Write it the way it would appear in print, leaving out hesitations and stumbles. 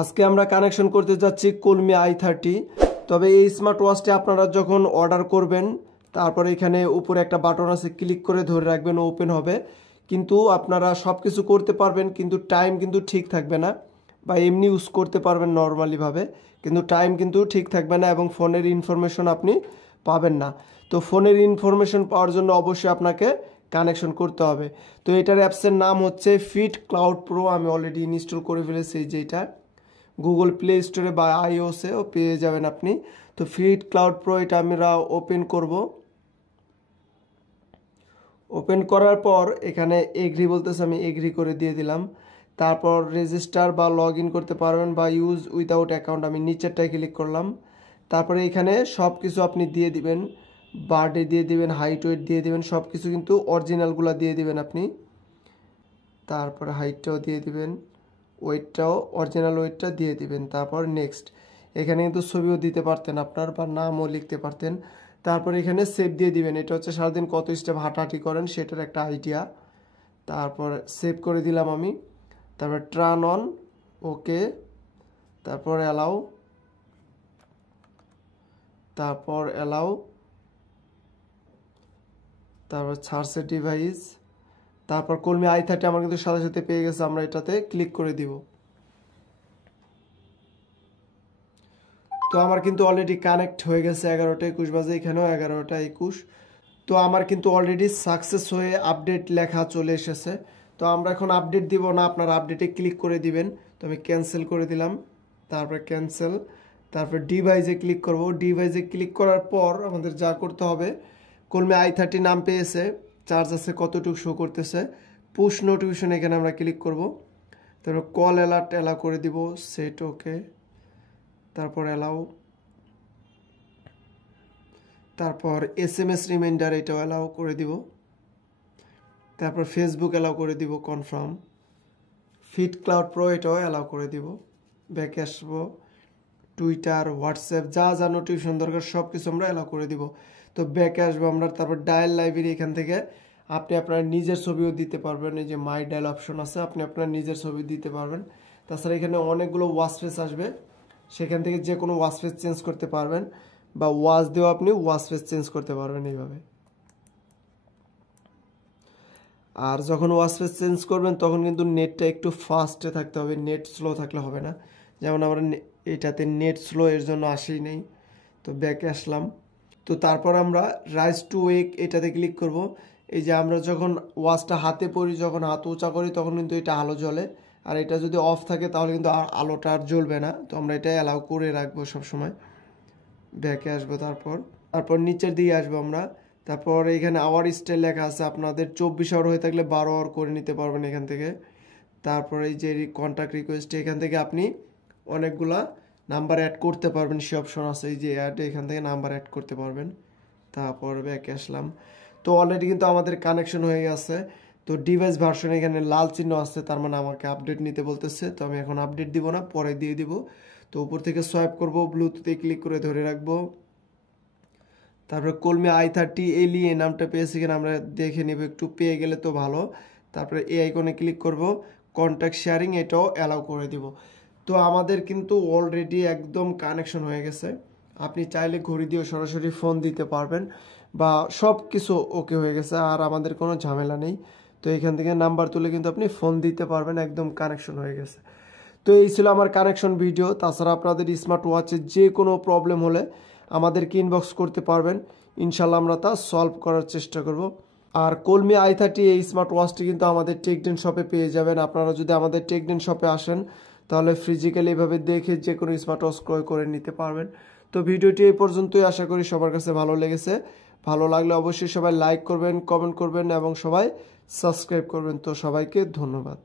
আজকে আমরা কানেকশন করতে যাচ্ছি কলমি i30। তবে এই স্মার্ট ওয়াচটি আপনারা যখন অর্ডার করবেন তারপরে এখানে উপরে একটা বাটন আছে, ক্লিক করে ধরে রাখবেন, ওপেন হবে। কিন্তু আপনারা সব কিছু করতে পারবেন, কিন্তু টাইম কিন্তু ঠিক থাকবে না, বা এমনি ইউজ করতে পারবেন নর্মালিভাবে, কিন্তু টাইম কিন্তু ঠিক থাকবে না এবং ফোনের ইনফরমেশন আপনি পাবেন না। তো ফোনের ইনফরমেশন পাওয়ার জন্য অবশ্যই আপনাকে কানেকশন করতে হবে। তো এটার অ্যাপসের নাম হচ্ছে ফিট ক্লাউড প্রো। আমি অলরেডি ইনস্টল করে ফেলেছি, যেটা গুগল প্লে স্টোরে বা iOS-এও পেয়ে যাবেন আপনি। তো ফিট ক্লাউড প্রো এটা আমরা ওপেন করব। ওপেন করার পর এখানে এগ্রি বলতেছে, আমি এগ্রি করে দিয়ে দিলাম। তারপর রেজিস্টার বা লগ ইন করতে পারবেন বা ইউজ উইদাউট অ্যাকাউন্ট, আমি নিচেরটায় ক্লিক করলাম। তারপরে এখানে সব কিছু আপনি দিয়ে দিবেন, বার্থডে দিয়ে দিবেন, হাইট ওয়েট দিয়ে দিবেন, সব কিছু কিন্তু অরিজিনালগুলো দিয়ে দিবেন আপনি। তারপরে হাইটটাও দিয়ে দিবেন, ওয়েটটাও অরিজিনাল ওয়েটটা দিয়ে দিবেন। তারপর নেক্সট, এখানে কিন্তু ছবিও দিতে পারতেন আপনার, বা নামও লিখতে পারতেন। তারপর এখানে সেভ দিয়ে দিবেন। এটা হচ্ছে সারাদিন কত স্টেপ হাঁটাহাঁটি করেন সেটার একটা আইডিয়া। তারপর সেভ করে দিলাম আমি। তারপর টার্ন অন, ওকে, তারপর অ্যালাউ, তারপর অ্যালাউ, তারপর সার্চ ডিভাইস, তারপর কলমি i30 আমার কিন্তু সাথে সাথে পেয়ে গেছে, আমরা এটাতে ক্লিক করে দিব। তো আমার কিন্তু অলরেডি কানেক্ট হয়ে গেছে 11টা 21 বাজে, এখানেও 11টা 21। তো আমার কিন্তু অলরেডি সাকসেস হয়ে আপডেট লেখা চলে এসেছে। তো আমরা এখন আপডেট দিব না, আপনারা আপডেটে ক্লিক করে দিবেন। তো আমি ক্যান্সেল করে দিলাম, তারপর ক্যান্সেল, তারপর ডিভাইসে ক্লিক করব। ডিভাইসে ক্লিক করার পর আমাদের যা করতে হবে, কলমি i30 নাম পেয়েছে, চার্জ আছে কতটুকু শো করতেছে, পুশ নোটিফিকেশন, এখানে আমরা ক্লিক করব। তারপর কল অ্যালার্ট অ্যালাউ করে দিব, সেট ওকে, তারপর অ্যালাউ, তারপর SMS রিমাইন্ডার এটাও অ্যালাউ করে দিব, তারপর ফেসবুক অ্যালাউ করে দিব, কনফার্ম, ফিট ক্লাউড প্রো এটাও অ্যালাউ করে দিব। ব্যাকে আসবো, টুইটার, হোয়াটসঅ্যাপ, যা যা নোটিফিকেশন দরকার সব কিছু আমরা অ্যালাউ করে দিব। তো ব্যাকে আসবো আমরা, তারপর ডায়াল লাইব্রেরি, এখান থেকে আপনি আপনার নিজের ছবিও দিতে পারবেন। এই যে মাই ডায়াল অপশন আছে, আপনি আপনার নিজের ছবি দিতে পারবেন। তাছাড়া এখানে অনেকগুলো ওয়াচ ফেস আসবে, সেখান থেকে যে কোনো ওয়াচ ফেস চেঞ্জ করতে পারবেন, বা ওয়াচ দিয়েও আপনি ওয়াচ ফেস চেঞ্জ করতে পারবেন এইভাবে। আর যখন ওয়াচ ফেস চেঞ্জ করবেন তখন কিন্তু নেটটা একটু ফাস্টে থাকতে হবে, নেট স্লো থাকলে হবে না। যেমন আমরা এটাতে নেট স্লো, এর জন্য আসেই নেই। তো ব্যাকে আসলাম। তো তারপর আমরা রাইজ টু ওয়েক এটাতে ক্লিক করব। এই যে আমরা যখন ওয়াচটা হাতে পরি, যখন হাত উঁচা করি তখন কিন্তু এটা আলো জ্বলে, আর এটা যদি অফ থাকে তাহলে কিন্তু আলোটা আর জ্বলবে না। তো আমরা এটা অ্যালাউ করে রাখবো সবসময়। ব্যাকে আসবো, তারপর নিচের দিকে আসবো আমরা। তারপর এখানে আওয়ার স্টাইল লেখা আছে, আপনাদের 24 আওয়ার হয়ে থাকলে 12 আওয়ার করে নিতে পারবেন এখান থেকে। তারপরে এই যে কন্ট্যাক্ট রিকোয়েস্ট, এখান থেকে আপনি অনেকগুলা নাম্বার অ্যাড করতে পারবেন, সে অপশন আছে, এই যে অ্যাড, এখান থেকে নাম্বার অ্যাড করতে পারবেন। তারপর ব্যাকে আসলাম। তো অলরেডি কিন্তু আমাদের কানেকশন হয়ে গেছে। তো ডিভাইস ভার্সন এখানে লাল চিহ্ন আসছে, তার মানে আমাকে আপডেট নিতে বলতেছে। তো আমি এখন আপডেট দিব না, পরে দিয়ে দিব। তো উপর থেকে সোয়াইপ করব, ব্লুটুথে ক্লিক করে ধরে রাখবো। তারপরে কলমি i30 এলি এই নামটা পেয়েছি কিনা আমরা দেখে নেব, একটু পেয়ে গেলে তো ভালো। তারপরে এই আইকনে ক্লিক করব, কন্ট্যাক্ট শেয়ারিং এটাও অ্যালাউ করে দিব। তো আমাদের কিন্তু অলরেডি একদম কানেকশন হয়ে গেছে। আপনি চাইলে ঘড়ি দিয়ে সরাসরি ফোন দিতে পারবেন, বা সব কিছু ওকে হয়ে গেছে, আর আমাদের কোনো ঝামেলা নেই। তো এখান থেকে নাম্বার তুলে কিন্তু আপনি ফোন দিতে পারবেন, একদম কানেকশন হয়ে গেছে। তো এই ছিল আমার কানেকশন ভিডিও। তাছাড়া আপনাদের স্মার্ট ওয়াচের যে কোনো প্রবলেম হলে আমাদেরকে ইনবক্স করতে পারবেন, ইনশাল্লাহ আমরা তা সলভ করার চেষ্টা করব। আর কলমি i30 এই স্মার্ট ওয়াচটি কিন্তু আমাদের টেকডেন শপে পেয়ে যাবেন। আপনারা যদি আমাদের টেকডেন শপে আসেন তাহলে ফিজিক্যালি এভাবে দেখে যে কোনো স্মার্ট ওয়াচ ক্রয় করে নিতে পারবেন। তো ভিডিওটি এই পর্যন্তই, আশা করি সবার কাছে ভালো লেগেছে। ভালো লাগলে অবশ্যই সবাই লাইক করবেন, কমেন্ট করবেন এবং সবাই সাবস্ক্রাইব করবেন। তো সবাইকে ধন্যবাদ।